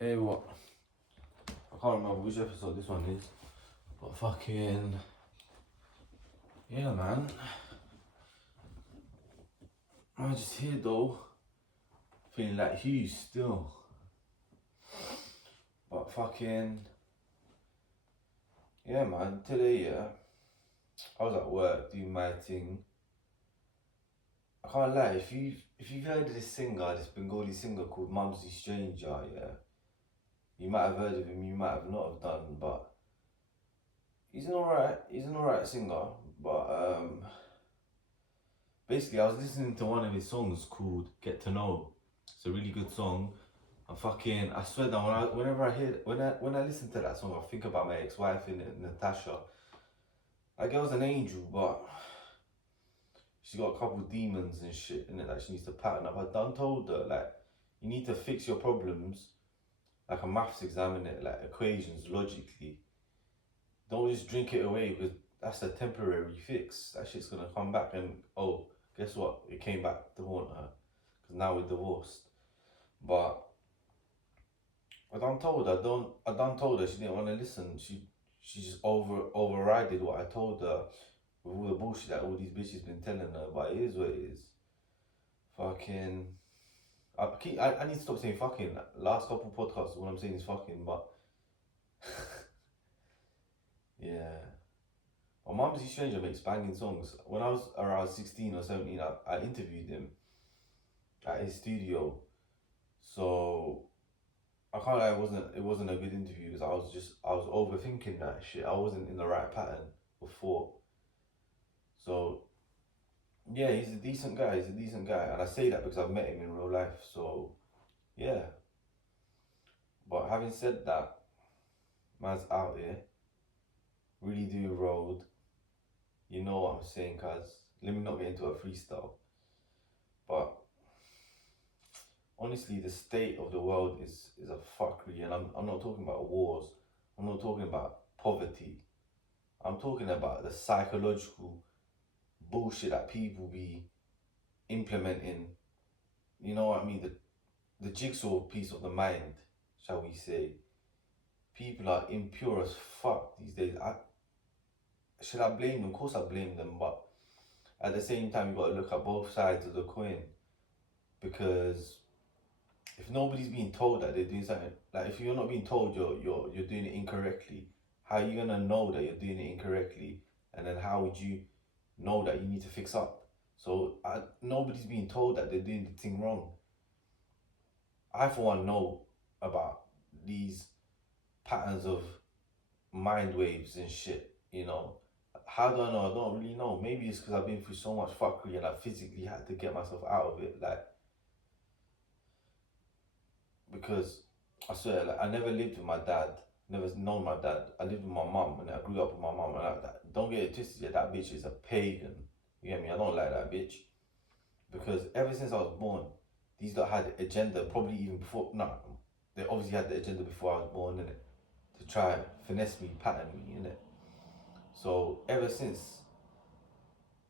Hey, what? I can't remember which episode this one is, but fucking yeah, man. I'm just here though, feeling like Hughes still. But fucking yeah, man. Today, I was at work doing my thing. I can't lie. If you've heard of this singer, this Bengali singer called Mumsy Stranger, yeah, you might have heard of him. You might have not have done, but he's an alright. He's an alright singer, but basically, I was listening to one of his songs called "Get to Know." It's a really good song. I swear that when I listen to that song, I think about my ex-wife in it, Natasha. That girl's an angel, but she's got a couple of demons and shit in it that she needs to pattern up. I done told her like, you need to fix your problems like a maths exam in it, like equations logically. Don't just drink it away because that's a temporary fix. That shit's gonna come back and oh, guess what? It came back to haunt her because now we're divorced. But I done told her she didn't want to listen. She just overrided what I told her with all the bullshit that all these bitches been telling her. But it is what it is. Fucking. I need to stop saying fucking. Last couple podcasts, what I'm saying is fucking. But yeah. My Mumsy Stranger makes banging songs. When I was around 16 or 17, I interviewed him at his studio. So I can't lie, it wasn't a good interview because I was overthinking that shit. I wasn't in the right pattern before. So yeah, he's a decent guy. He's a decent guy, and I say that because I've met him in real life. So yeah. But having said that, man's out here, really do road. You know what I'm saying, cuz let me not get into a freestyle. But honestly, the state of the world is a fuckery, and I'm not talking about wars. I'm not talking about poverty. I'm talking about the psychological bullshit that people be implementing. You know what I mean? The jigsaw piece of the mind, shall we say? People are impure as fuck these days. Should I blame them? Of course I blame them, but at the same time you gotta look at both sides of the coin because if nobody's being told that they're doing something, like if you're not being told you're doing it incorrectly, how are you gonna know that you're doing it incorrectly? And then how would you know that you need to fix up? So nobody's being told that they're doing the thing wrong. I for one know about these patterns of mind waves and shit, you know. How do I know? I don't really know. Maybe it's because I've been through so much fuckery and I physically had to get myself out of it. Like, because I swear, like, I never lived with my dad, never known my dad. I lived with my mum and I grew up with my mum. And don't get it twisted, yeah, that bitch is a pagan. You get me? I don't like that bitch. Because ever since I was born, these lot had agenda, probably even before, no, they obviously had the agenda before I was born, innit? To try finesse me, pattern me, innit? So ever since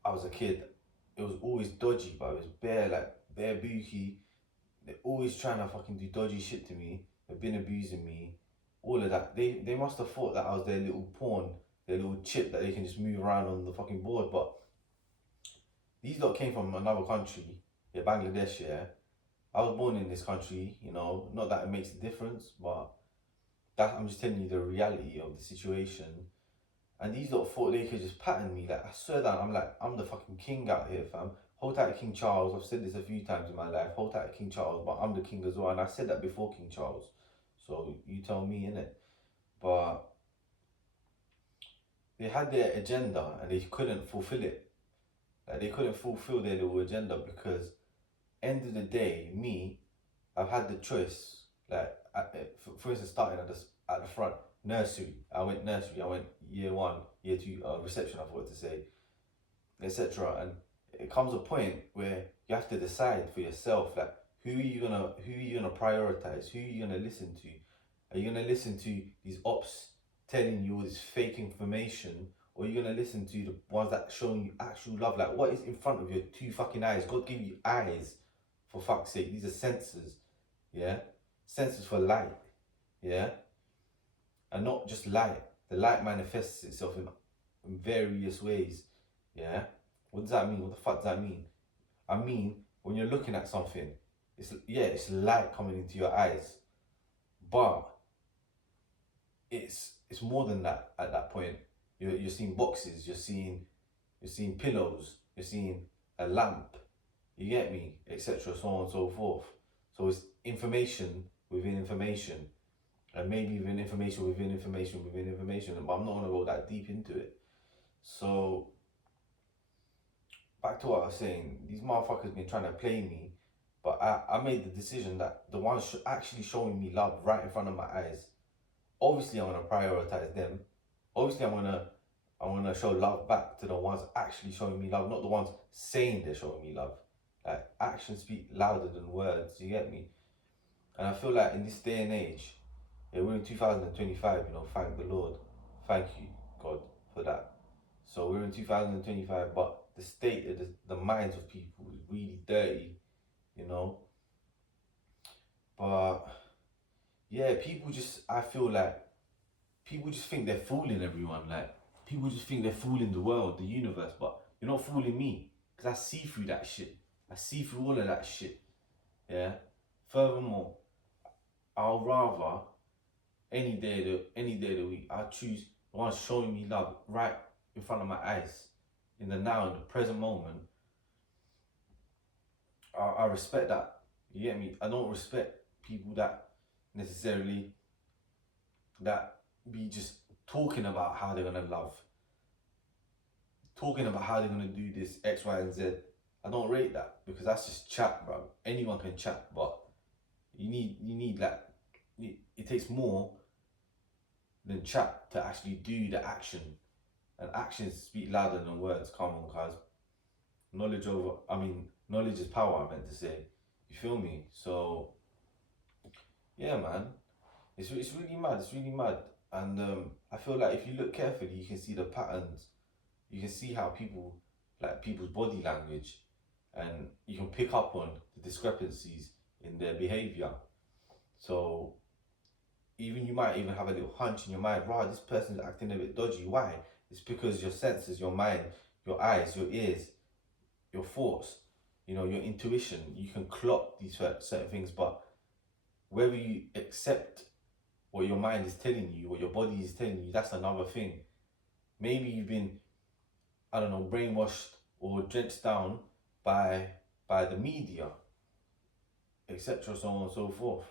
I was a kid, it was always dodgy, but it was bare booky. They're always trying to fucking do dodgy shit to me. They've been abusing me, all of that. They must have thought that I was their little pawn, their little chip that they can just move around on the fucking board. But these lot came from another country, yeah, Bangladesh, yeah. I was born in this country, you know, not that it makes a difference, but that I'm just telling you the reality of the situation. And these lot thought they could just pattern me. Like, I swear that I'm the fucking king out here, fam. Hold tight King Charles. I've said this a few times in my life. Hold tight King Charles, but I'm the king as well. And I said that before King Charles. So you tell me, innit? But they had their agenda and they couldn't fulfill it. Like, they couldn't fulfill their little agenda because end of the day, me, I've had the choice. Like, for instance, starting at the front, nursery. I went nursery. I went year one, year two, reception. I forgot to say, etc. And it comes a point where you have to decide for yourself, like who are you gonna prioritize? Who are you gonna listen to? Are you gonna listen to these ops telling you all this fake information, or are you gonna listen to the ones that showing you actual love? Like, what is in front of your two fucking eyes? God gave you eyes, for fuck's sake. These are sensors, yeah, sensors for light. yeah, and not just light. The light manifests itself in various ways, yeah. What does that mean? What the fuck does that mean? I mean, when you're looking at something, it's light coming into your eyes, but it's more than that at that point. You're seeing boxes, you're seeing pillows, you're seeing a lamp, you get me, etc. So on and so forth. So it's information within information, and maybe even information within information within information. But I'm not gonna go that deep into it. So back to what I was saying, these motherfuckers been trying to play me, but I made the decision that the ones actually showing me love right in front of my eyes, obviously I'm gonna prioritize them. Obviously I'm gonna show love back to the ones actually showing me love, not the ones saying they're showing me love. Like actions speak louder than words, you get me? And I feel like in this day and age, yeah, we're in 2025, you know, thank the Lord. Thank you, God, for that. So we're in 2025, but the state of the minds of people is really dirty, you know. But yeah, I feel like people just think they're fooling everyone. Like, people just think they're fooling the world, the universe, but you're not fooling me. Because I see through that shit. I see through all of that shit. Yeah. Furthermore, I'll rather any day of the week, I choose the one showing me love right in front of my eyes, in the now, in the present moment. I respect that. You get me? I don't respect people that necessarily that be just talking about how they're gonna love, talking about how they're gonna do this X, Y, and Z. I don't rate that because that's just chat, bro. Anyone can chat, but you need like it takes more than chat to actually do the action, and actions speak louder than words. Come on, guys. Knowledge is power. I meant to say. You feel me? So yeah, man. It's really mad. It's really mad. And I feel like if you look carefully, you can see the patterns. You can see how people's body language, and you can pick up on the discrepancies in their behavior. So even you might even have a little hunch in your mind, right, this person's acting a bit dodgy. Why? It's because your senses, your mind, your eyes, your ears, your thoughts, you know, your intuition, you can clock these certain things, but whether you accept what your mind is telling you, what your body is telling you, that's another thing. Maybe you've been, I don't know, brainwashed or drenched down by the media, etc., so on and so forth.